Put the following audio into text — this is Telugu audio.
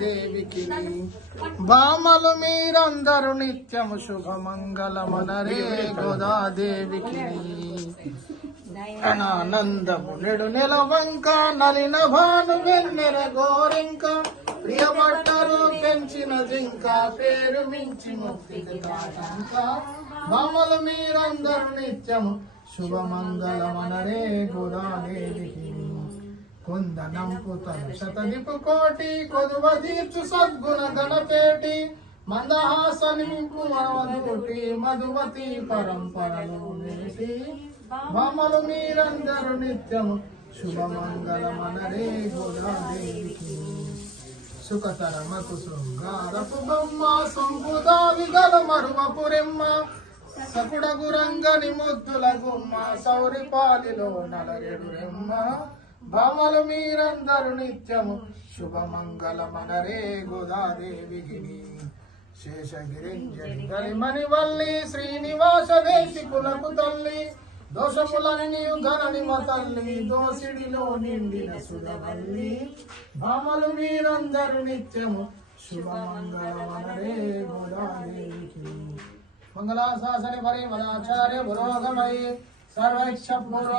దేవికి బామలు మీరందరూ నిత్యము శుభమంగళమనరే గోదాదేవికి. ఆనందము నెడు నెలవంక నలిన భాను వెన్నెర గోరింక ప్రియపట్టరు పెంచిన జింక పేరు మించి ముక్తికి తాటంక బామలు మీరందరూ నిత్యము శుభమంగళమనరే గోదాదేవికి కుందనంపు తను శతదిపు కోటి కొదువ తీర్చు సద్గుణ గణపేటి మందహాసనింపు మనవనుటి మధుమతి పరంపరలు నేటి మమ్మలు మీరందరూ నిత్యము శుభమంగళమనరే గోదాదేవికి సుఖతరమ శృంగారపు బొమ్మ సంపుదావి గల మరువపు సకుడగు రంగని ముద్దుల గుమ్మ సౌరి పాలిలో నలరెడు రెమ్మ భామలు మీరందరు నిత్యము శుభమంగళమనరే గోదాదేవికి శేషగిరింజని గరిమణి వల్లి శ్రీనివాస దేశికులకు తల్లి. దోషములని నీవు ఘనని మా దోసిడిలో నిండిన సుధవల్లి. భామలు మీరందరూ నిత్యము శుభమంగళమనరే గోదాదేవికి మంగళాశాసన పరిమళాచార్య పురోగమై సర్వైక్ష పూర్వ